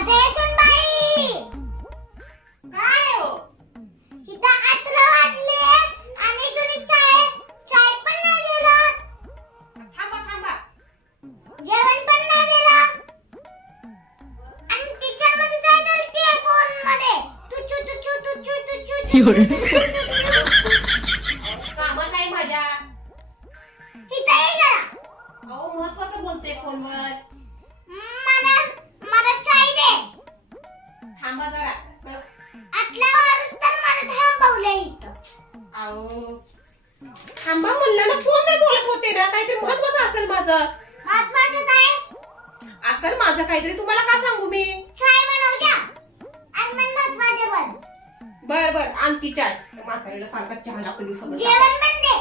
अरे सुनबाई, काय हो? इथं 11 वाजले आणि तुम्ही चाय पण नाही दिला. थांबा. जेवण पण नाही दिला. आणि किचन मध्ये काय करते फोन मध्ये? कामच आहे माझ्या. इथं ये जरा. अहो महत्वाचं बोलते फोनवर. मला चाय दे. थांबा जरा. 11 वाजता मला थांबवलंय इथं. अहो थांबा म्हणलं ना, फोनवर बोलत होते ना. काहीतरी महत्वाचं असेल माझं. महत्वाचं काय? असेल माझं काहीतरी. तुम्हाला का सांगू मी? चाय बनव द्या. आणि मन महत्वाचं बन. बर आणती चाय. म्हातारीला सारखा चहा लागतो दिवसाला. जेवण पण दे.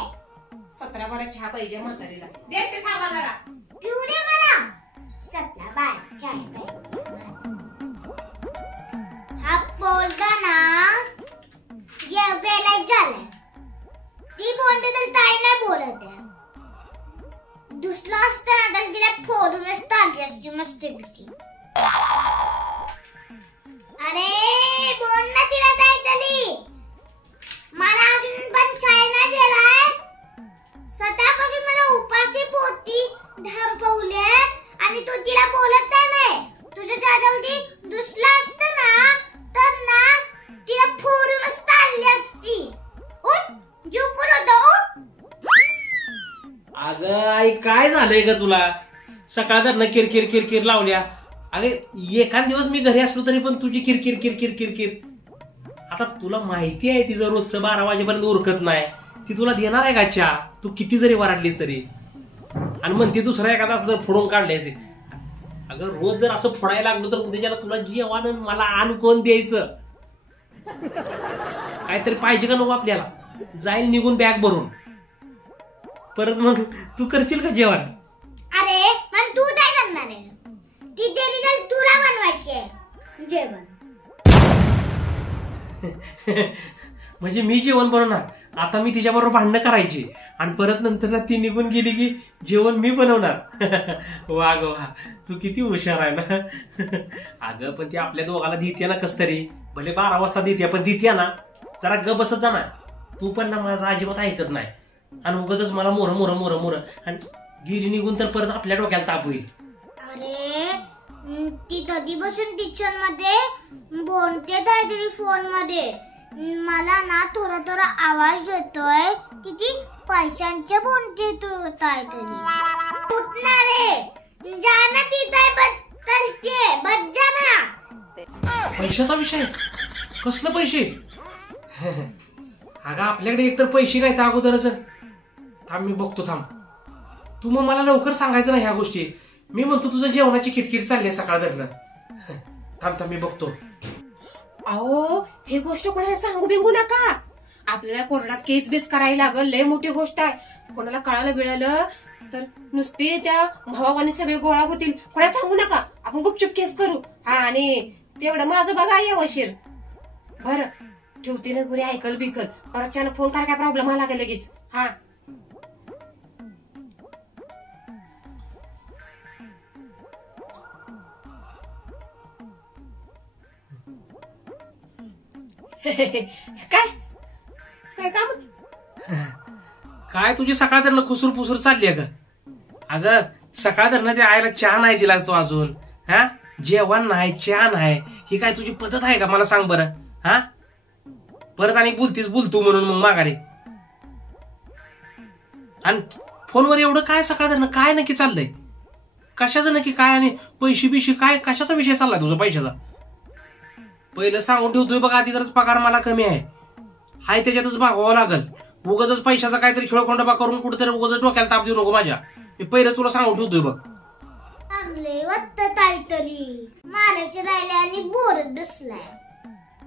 17-12 चहा पाहिजे म्हातारीला. देते, थांबा जरा. पिऊ दे मला. 17-12 चाय पाहिजे. हा पोरगा ना बेलायक झालाय. ती बोलते तर काय नाही बोलत आहे. दुसरा असता ना तर तिला फोडूनच टाकली असती मस्तपैकी. अरे बोल ना तिला काहीतरी. मला अजून पण चाय नाही दिलाय. स्वतःपासून मला उपाशी पोटी धांपवले आणि तू तिला बोलत नाही. तुझ्या जागेवरती दुसरा असतं ना तर ना तिला फोडूनच टाकली असती. झोपून होतो. अगं आई, काय झालंय ग तुला? सकाळधरनं किरकिर लावल्या. अगे एखाद दिवस मी घरी असलो तरी पण तुझी किरकिर. आता तुला माहिती आहे तिचं रोजचं 12 वाजेपर्यंत उरकत नाही. ती तुला देणार आहे का चहा? तू किती जरी वराडलीस तरी. आणि म्हणते दुसरा एखादा असं तर फोडून काढले असते. अगं रोज जर असं फोडायला लागलो तर उद्याच्याला तुला जेवण मला आण कोण द्यायचं? काहीतरी पाहिजे का नको आपल्याला? जाईल निघून बॅग भरून. परत मग तू करशील का जेवण? अरे मग तू काय करणार आहे? ती दिली तर तुला बनवायचे जेवण. म्हणजे मी जेवण बनवणार. आता मी तिच्याबरोबर भांडणं करायची आणि परत नंतर ती निघून गेली की जेवण मी बनवणार. वा ग वा, तू किती हुशार आहे ना. अगं पण ती आपल्या दोघाला देते ना कस तरी. भले 12 वाजता देते पण देते ना. जरा ग बसत जा ना. तू पण ना माझा अजिबात ऐकत नाही. आणि उगाच मला मोर आणि गेली निघून तर परत आपल्या डोक्याला ताप होईल. अरे ती कधी बसून किचन मध्ये बोलते काहीतरी फोन मध्ये. मला ना थोडा आवाज येतोय की ती पैशांचे बोलते तू काहीतरी. उठणार रे जाना ती काय बदलते बज्जा ना. पैशाचा विषय? कसलं पैसे? अगं आपल्याकडे एकतर पैसे नाहीत अगोदरच. थांब मी बघतो. थांब तू मग मला लवकर सांगायचं नाही ह्या गोष्टी. मी म्हणतो तुझं जेवणाची किटकिट चालली आहे सकाळ धरणं. थांब मी बघतो. अहो हे गोष्ट कोणाला सांगू बिंगू नका. आपल्याला कोर्टात केस बेस करायला लागल. लय मोठी गोष्ट आहे. कोणाला कळालं बिळालं तर नुसते त्या भावाने सगळे गोळा होतील. कोणाला सांगू नका. आपण गुपचूप केस करू. हा आणि तेवढं माझं बघा या वशीर. बर ठेवते ना गुरी ऐकल बिकल. परत त्यानं फोन करा काय प्रॉब्लेम आला का लगेच. हा काय काम? काय तुझी सकाळ धरणं खुसूर पुसूर चालली आहे का? अगं सकाळ धरणं ते आयला चहा नाही दिलास तू अजून. हा जेवण नाही चहा नाही. ही काय तुझी पद्धत आहे का मला सांग बरं. हा परत आणि बोलतू म्हणून मग माघारी. आणि फोनवर एवढं काय सकाळ धरणं काय नक्की चाललंय? कशाचं नक्की काय? आणि पैसे बिशी काय कशाचा विषय चाललाय तुझा पैशाचा? पहिलं सांगून ठेवतोय बघ आधी पगार मला कमी आहे. हाय त्याच्यातच भागवावं लागल. उगाच पैशाचा काहीतरी खेळखोंडोबा करून कुठेतरी उगाच डोक्याला ताप देऊ नको माझ्या. मी पहिलं तुला सांगून ठेवतोय बघ. चांगले वाटत काहीतरी. मारायचे राहिले आणि बोरत बसलाय.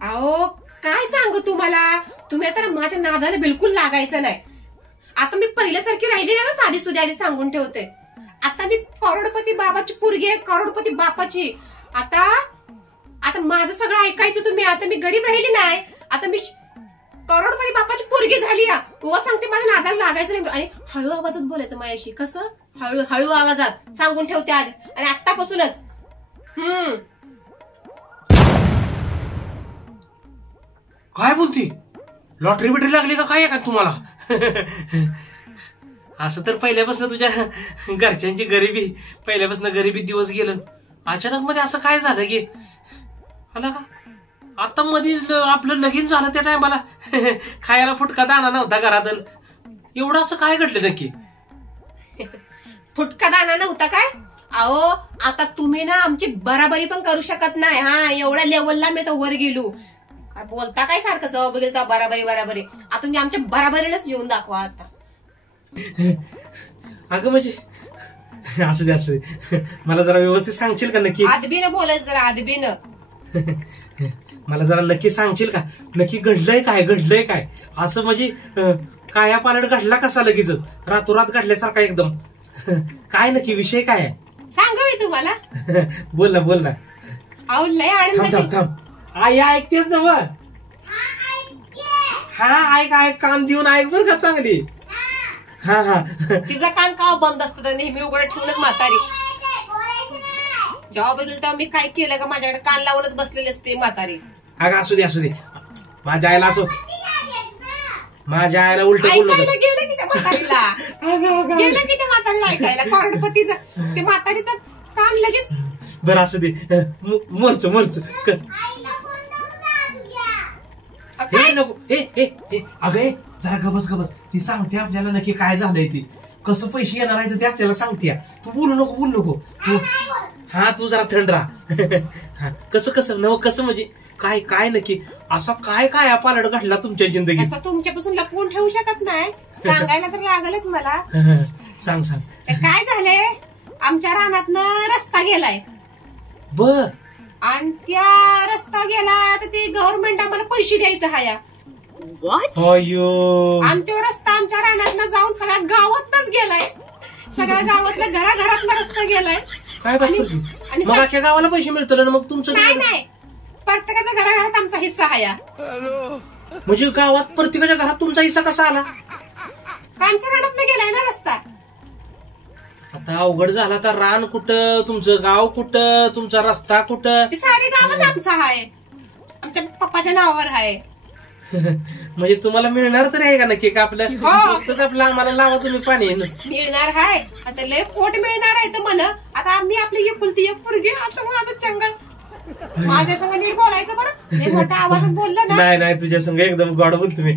अहो काय सांगू तुम्हाला. तुम्ही आता माझ्या नादाला बिलकुल लागायचं नाही. आता मी पहिल्यासारखी राहिली ना साधी सुधी आधी सांगून ठेवते. आता मी करोडपती बाबाची पोरगी आहे. करोडपती बापाची. आता माझं सगळं ऐकायचं तुम्ही. आता मी गरीब राहिली नाही. आता मी करोडपती बापाची पोरगी झाली. उगा सांगते मला नादाला लागायचं नाही. आणि हळू आवाजात बोलायचं माझ्याशी. कसं हळू आवाजात सांगून ठेवते आधीच. आणि आतापासूनच काय बोलती? लॉटरी बिटरी लागली का काय का तुम्हाला? असं तर पहिल्यापासून तुझ्या घरच्यांची गरिबी, पहिल्यापासून गरिबी दिवस गेलं, अचानक मध्ये असं काय झालं की आला का? आता मध्ये आपलं लगीन झालं त्या टायमाला खायला फुटका दाना नव्हता घरात, एवढं असं काय घडलं नक्की? फुटका दाना नव्हता काय? अहो आता तुम्ही ना आमची बराबरी पण करू शकत नाही. हा, एवढ्या लेवलला मी तर वर गेलो. काय बोलता काय सारखं जवळ गेलं तर बराबरी बराबरी. आता तुम्ही आमच्या बराबरीलाच येऊन दाखवा आता. अगं म्हणजे असू दे असू दे, मला जरा व्यवस्थित सांगशील का नक्की? आदबीनं बोलायचं जरा, आदबीनं. मला जरा नक्की सांगशील का नक्की घडलंय काय, घडलंय काय? असं म्हणजे काया पालट घडला कसा लगेच, रातोरात घडल्यासारखा एकदम? काय नक्की विषय काय आहे? सांगू मी तुम्हाला. बोल ना बोल ना. अहो लय आनंदाची. आई ऐकतेस ना व? हा ऐक ऐक, कान देऊन ऐक बर का चांगली. हा हा. तिचा कान का बंद असतं तर नेहमी उघडं ठेवूनच म्हातारी. जेव्हा बघेल तेव्हा मी काय केलं का माझ्याकडे कान लावूनच बसलेली असते म्हातारी. अगं असू दे असू दे, माझ्या आईला असो, माझ्या आईला उलट बोललो. ऐकायला गेलं की त्या म्हातारीला, गेलं की त्या म्हातारीला ऐकायला करोडपतीचं ते म्हातारीचं कान लगेच. बरं असू दे, मोरच मोरच. हे नको, हे हे हे अगं जरा गबस गबस, ती सांगते आपल्याला नक्की काय झालंय, ते कसं पैसे येणार आहे ते आपल्याला सांगते. तू बोलू नको बोलू नको तू. हा तू जरा थंड राहा. कसं कसं नव कसं म्हणजे काय काय नक्की असा काय काय पालट घडला तुमच्या जिंदगीत? असं तुमच्यापासून लपवून ठेवू शकत नाही, सांगायला तर लागलच मला. सांग सांग. काय झालंय, आमच्या रानातनं रस्ता गेलाय. बर. आणि त्या रस्ता गेला तर ते गव्हर्नमेंट आम्हाला पैसे द्यायचं हाया. अयो. आणि तो रस्ता आमच्या रानातनं जाऊन सगळ्या गावातच गेलाय. सगळ्या गावातल्या घराघरातला रस्ता गेलाय. काय बात करते? मग अख्ख्या गावाला पैसे मिळतात ना मग तुमचं? नाही नाही, प्रत्येकाच्या घराघरात आमचा हिस्सा हाया. म्हणजे गावात प्रत्येकाच्या घरात तुमचा हिस्सा कसा आला? आमच्या रानातनं गेलाय ना रस्ता. आता अवघड झाला तर रान कुठं, तुमचं गाव कुठं, तुमचा रस्ता कुठं? ते सारे गावच आमचा आहे, आमच्या पप्पाच्या नावावर आहे. म्हणजे तुम्हाला मिळणार तरी आहे का नक्की का? आपलं नुसतंच आपलं आम्हाला लावा तुम्ही पाणी मिळणार आहे. आता लय पोट मिळणार आहे तर म्हण. आता आम्ही आपली एकुलती एक पोरगी, आता माझं चंगल. माझ्या संग नीट बोलायचं बरं, मोठ्या आवाजात बोललं ना. नाही नाही, तुझ्या संग एकदम गोड बोल तुम्ही.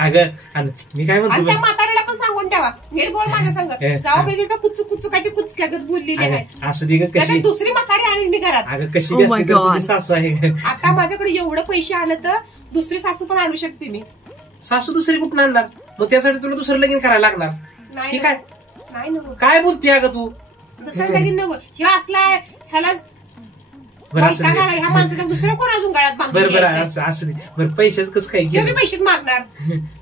अगं मी काय म्हणतो, त्या म्हाताऱ्याला पण सांगून ठेवा नीट बोल माझ्या संग. जाऊ बेगी तर कुचू कुचू काहीतरी कुचक्यागत बोललेली आहे. असू दे कशी दुसरी म्हातारी आली मी घरात. अगं कशी तुझी सासू आहे. आता माझ्याकडे एवढं पैसे आलं तर दुसरी सासू पण आणू शकते मी. सासू दुसरी कुठून आणणार? मग त्यासाठी तुला दुसरं लगीन करायला लागणार. नाही काय नाही नको, काय बोलते अगं तू? दुसरं लगीन नको. हे असलाय ह्याला ह्या माणसाचा दुसरं कोण अजून गळ्यात बांधून. बरं असू दे. बरं पैशाच कसं काय मी पैसेच मागणार?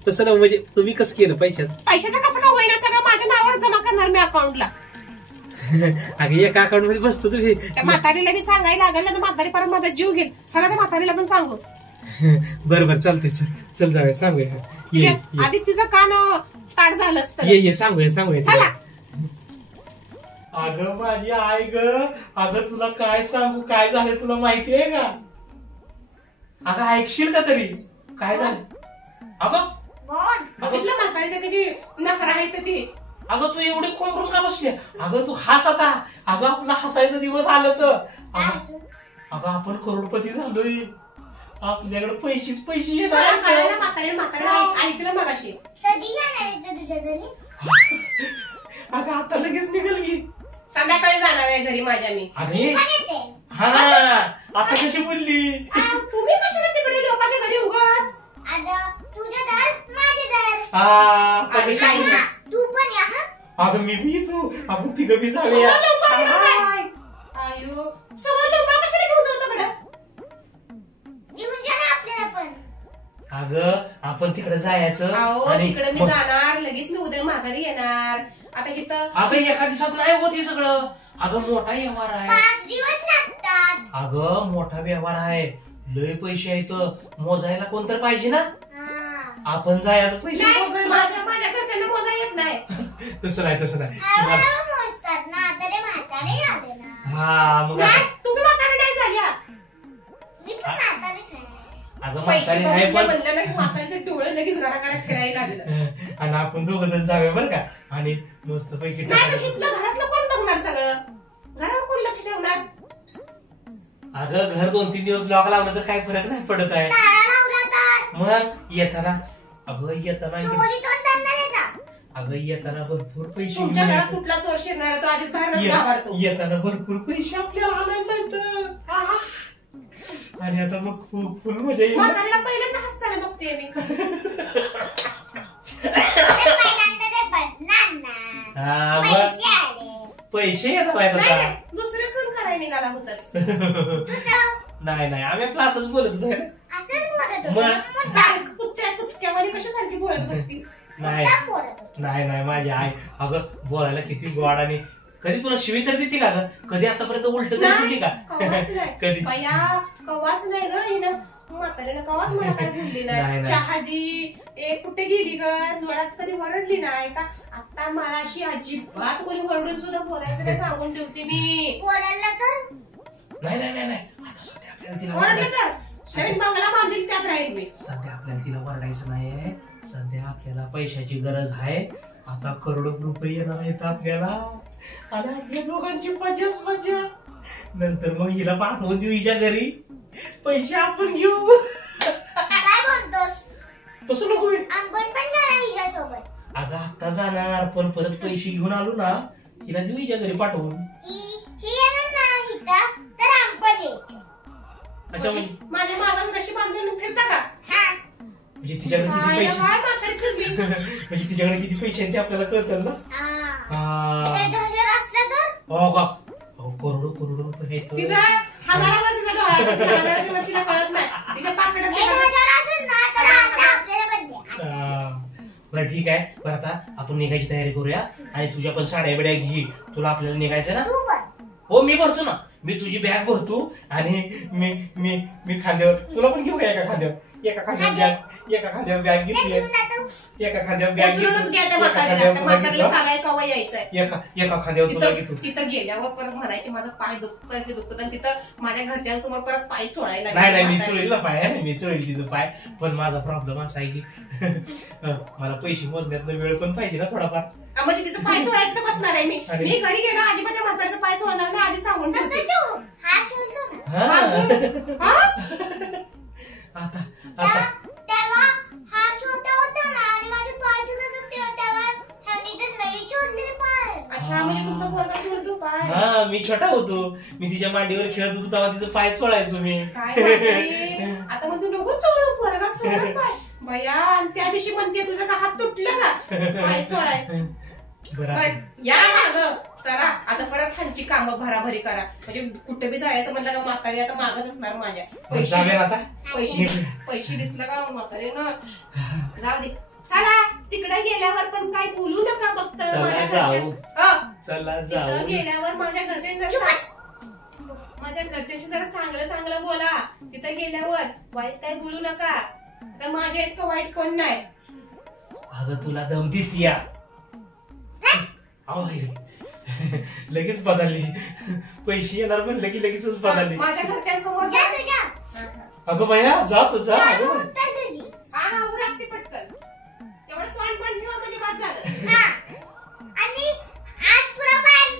तसं ना, म्हणजे तुम्ही कसं केलं पैशाचं कसं का होईना, सगळं माझ्या नावावर जमा करणार मी अकाउंटला. अगं एका अकाउंट मध्ये बसतो तुम्ही. त्या म्हातारीला मी सांगायला लागेल ना, म्हातारी परत माझा जीव घेईल. सगळं त्या म्हातारीला पण सांगू. बरं बरं चालतंय, चल जाऊया सांगूया. ये आधी तिचं कान ताट झालं असतं. ये सांगूया सांगूया. चला. अगं माझी आई ग, अगं तुला काय सांगू काय झालं तुला माहिती आहे का? अगं ऐकशील का तरी काय झालं? अगं बघितलं म्हातारीच्या कशी नखरा आहे तर ती. अगं तू एवढे कोंबरून का बसली? अगं तू हस आता. अगं आपला हसायचा दिवस आलं तर. अगं आपण करोडपती झालोय, आपल्याकडे पैसे येणार. ऐकलं मग अशी. अगं आता लगेच निघाल की संध्याकाळी जाणार आहे घरी माझ्या मी. अरे हा आता कशी बोलली? तुम्ही कशाला तिकडे लोकांच्या घरी उगाच? तुझं दर माझे दर. तू पण या. अगं मी बी तू, आपण तिघं बी जाऊया. आयो समोर लोक कशाला घेऊन जाऊ तिकडं? घेऊन जा ना आपल्याला पण. अगं आपण तिकडे जायचं. तिकडे मी जाणार, लगेच मी उद्या माघारी येणार. आता इथं अगं एका दिवसात नाही होत हे सगळं. अगं मोठा व्यवहार आहे. 5 दिवस लागतात. अगं मोठा व्यवहार आहे, लय पैसे आहेत, मोजायला कोण तर पाहिजे ना. आपण जायचं पैसे मोजायला. माझ्या घरच्यांना मोजा येत नाही. तसं नाही मोजतात ना, तरी म्हातारे झाले ना. हा मग तुम्ही म्हातारे नाही झाल्या. मी पण म्हातारेच आहे. अगं पैसे म्हातारी आहे बघितलं पण म्हणलं ना की म्हातारीचे डोळे लगेच घराघरात फिरायला लागलं. आणि आपण दोघ जण जाऊया बरं का आणि मस्त पैकी नाही पण इथलं घरातलं कोण बघणार सगळं? घरावर कोण लक्ष ठेवणार? अगं घर 2-3 दिवस लॉक लावलं तर काय फरक नाही पडत आहे. ताळा लावला तर मग येताना येताना चोरी तो धंदा देता. अगं येताना भरपूर पैसे तुमच्या घेऊन घरात कुठला चोर शिरणार आहे? तो आधीच बाहेरच ये- घाबरतो. येताना भरपूर पैसे आपल्याला आणायचं आहेत. आणि आता मग खूप फुल मजा येईल. म्हातारीला पहिल्यांदा हसताना बघते मी. पहिल्यांदा ते बदनाम ना. हा, मग पैसे आले. पैसे येणार आहेत नाही आता. नाही, दुसरे सून करायला निघाला होता. तुझं नाही आम्ही क्लासच बोलत होतो है ना. असंच बोलत मग? होतो. सारखं कुचक्यावानी कशासारखी बोलत बसती. नाही मुद्दाम बोलत होतो. नाही माझी आई अगं बोलायला किती गोड आणि कधी तुला शिवी तर देते का ग? कधी आतापर्यंत उलट तर बोलली का? कवाच नाही. कधी बया, कवाच नाही ग हिनं. म्हातारीनं कवाच मला काय बोलली नाही, नाही. नाही. चहा दी, कुठे गेली ग? जोरात कधी वरडली नाही का? आता मला अशी अजिबात कोणी वरडून सुद्धा बोलायचं नाही सांगून ठेवते मी. बोलायला तर नाही आता सध्या आपल्याला तिला वरडलं तर नवीन बंगला बांधील त्यात राहील मी. सध्या आपल्याला तिला वरडायचं नाहीये. सध्या आपल्याला पैशाची गरज आहे. आता करोडो रुपये येणार आहेत आपल्याला आणि आपल्या दोघांची मजाच मजा. नंतर मग हिला पाठवून देऊ हिच्या घरी. पैसे आपण घेऊ. काय बोलतोस? तसं नको होईल. आपण पण जाणार हिच्यासोबत. अगं आता जाणार पण परत पैसे घेऊन आलो ना हिला देऊ हिच्या घरी पाठवून. ही येणार ना इथं तर आपण यायचं. अच्छा म्हणजे माझ्या मागं रशी बांधून फिरता का? हा. म्हणजे तिच्याकडे किती काय पैसे काय म्हातारी फिरली. म्हणजे तिच्याकडे किती पैसे आहेत ते आपल्याला कळतं ना. हा. हे धजर असलं तर हो का करोडो रुपये आहेत. तिचा हजारावर तिचा डोळा असतो. तिला हजाराच्या वर तिला कळत नाही. तिच्या पाकड्यात हे धजर असेल ना तर आता आपल्याला पण द्या. बरं ठीक आहे. बरं आता आपण निघायची तयारी करूया आणि तुझ्या पण साड्या बिड्या घे. तुला आपल्याला निघायचं ना. तू पण. हो मी भरतो ना. मी तुझी बॅग भरतो आणि मी खांद्यावर तुला पण घेऊ का एका खांद्यावर बॅग घेतली. एका खांद्यावर बॅग उचलूनच घ्या त्या म्हातारीला. त्या म्हातारीला चालाय कवा यायचंय. एका खांद्यावर तुला घेतो. तिथं गेल्यावर परत म्हणायचे माझं पाय दुखतं आणि तिथं माझ्या घरच्यांसमोर परत पाय चोळायला नाही मी चोळील ना पाय आहे. मी चोळील तिचं पाय. पण माझा प्रॉब्लेम असा आहे की मला पैसे मोजण्यात वेळ पण पाहिजे ना थोडाफार. म्हणजे तिचं पाय चोळायचं तर बसणार आहे मी. आणि- मी घरी गेलो अजिबात त्या म्हातारीचं पाय चोळणार नाही आधी सांगून तर ठेवते. तू हा चोलतो ना. हा. आता तेव्हा हा छोटा होता ना आणि माझे पाय दुखत होते ना तेव्हा ह्यानी तर नाही चोरले पाय. अच्छा म्हणजे तुमचा पोरगा चोळतो पाय. हा मी छोटा होतो. मी तिच्या मांडीवर खेळत होतो तेव्हा तिचं पाय चोळायचो मी. काय म्हातारी? आता मग तू नको चोळू पोरगा चोळत पाय. बया आणि त्या दिवशी म्हणते तुझं का हात तुटलं का पाय चोळाय. बरं पण या मागं चला आता परत ह्यांची कामं भराभरी करा. म्हणजे कुठे बी जायचं म्हणलं का म्हातारी आता मागच असणार माझ्या. जाऊया ना आता. पैसे दिसलं का म्हातारी ना जाऊ दे. चला तिकडे गेल्यावर पण काय बोलू नका फक्त चला माझ्या जाऊ. चला तिथं जाऊ. गेल्यावर माझ्या घरच्यांशी जरा चांगलं बोला. तिथं गेल्यावर वाईट काय बोलू नका. तर माझ्या इतकं वाईट कोण नाही. अगं तुला दम देत या. लगेच बदलली. पैसे येणार म्हणलं की लगेचच बदलली. माझ्या घरच्यांसमोर जा तुझ्या. अगं भैया जा तुझा. चालू उत्तर तुझी. हा उरकते पटकन. एवढं तोंड पण ठेवा म्हणजे बाद झालं. हा. आणि आज तुला बाहेर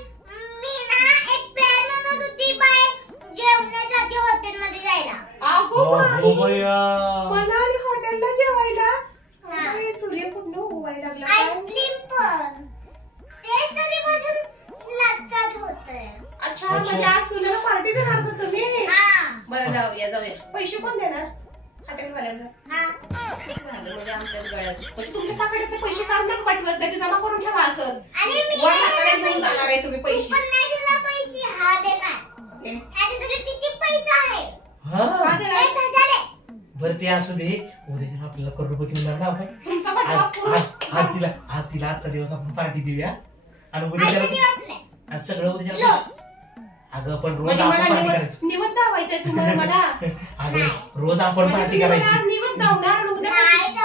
मी ना एक प्लॅन बनवत होती बाहेर जेवण्यासाठी हॉटेलमध्ये जायला. अगो हो भैया. मनाली हॉटेलला जेवायला. हा. अरे, सूर्य कुठनं उवायला लागला काय? आईस्क्रीम पण. तेच तरी पासून लक्षात होतंय. अच्छा म्हणजे आज सुनेला पार्टी देणार का तुम्ही? हा. बरं जाऊया. पैसे कोण देणार? हॉटेलवाल्याचं. हा. झालं म्हणजे आमच्याच गळ्यात. म्हणजे तुमच्या पाकिटातले पैसे काढून नका पाठवत. ते जमा करून ठेवा असंच. आणि मी वर हाताने घेऊन जाणार आहे तुम्ही तू पैसे. पण नाही देणार पैसे. हा देणार. ह्याच्याकडे किती पैसा आहे? हा हा देणार. 1,000 आहे. बरं ते असू दे. उद्या आपल्याला करोडपती होणार ना आपण. तुमचा बटवा पुरून आज तिला आजचा दिवस आपण पार्टी देऊया आणि उद्या आजचे त्याला दिवस नाही. आज सगळं उद्या त्याला- लोस. अगं पण रोज म्हणजे आपण मला पार्टी करायची. निवत दावायचंय तुम्हाला मला. अगं रोज आपण म्हणजे पार्टी तुम्ही मला करायची. आज निवत दावणार आणि उद्या नाही गं.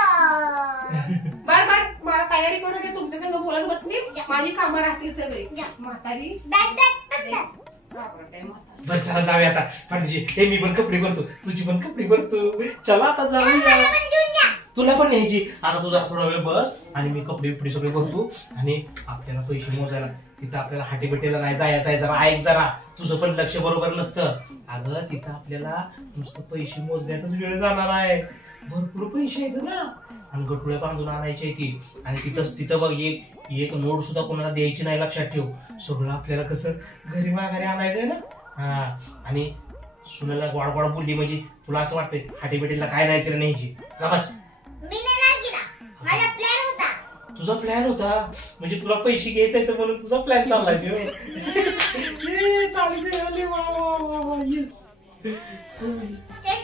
बर मला तयारी करू दे. तुमच्या संग बोलत बसली. माझी कामं राहतील सगळी. जा. म्हातारी बॅग बॅग बॅग बॅग. बरं चला जाऊया आता पाठीची. हे मी पण कपडे भरतो, तुझी पण कपडे भरतो. चला आता जाऊया. तुला पण न्यायची. आता तुझा थोडा वेळ बस आणि मी कपडे बिपडे सगळे भरतो. आणि आपल्याला पैसे मोजायला तिथं आपल्याला हाटेबिटेला नाही जायचं आहे. जरा ऐक, जरा तुझं पण लक्ष बरोबर नसतं. अगं तिथं आपल्याला नुसतं पैसे मोजण्यातच वेळ जाणार आहे. भरपूर पैसे आहेत ना, आणि गठुळ्या बांधून आणायची ती. आणि तिथं बघ एक नोट सुद्धा कोणाला द्यायची नाही, लक्षात ठेव. सगळं आपल्याला कसं घरी माघारी आणायचंय ना. हा, आणि सुनेला गोड गोड बोलली म्हणजे तुला असं वाटतंय हाटेबिटेला काय नाही तरी न्यायची का? बस माझा प्लॅन होता. तुझा प्लॅन होता म्हणजे तुला पैसे घ्यायचे तर म्हणून तुझा प्लॅन चाललाय. चल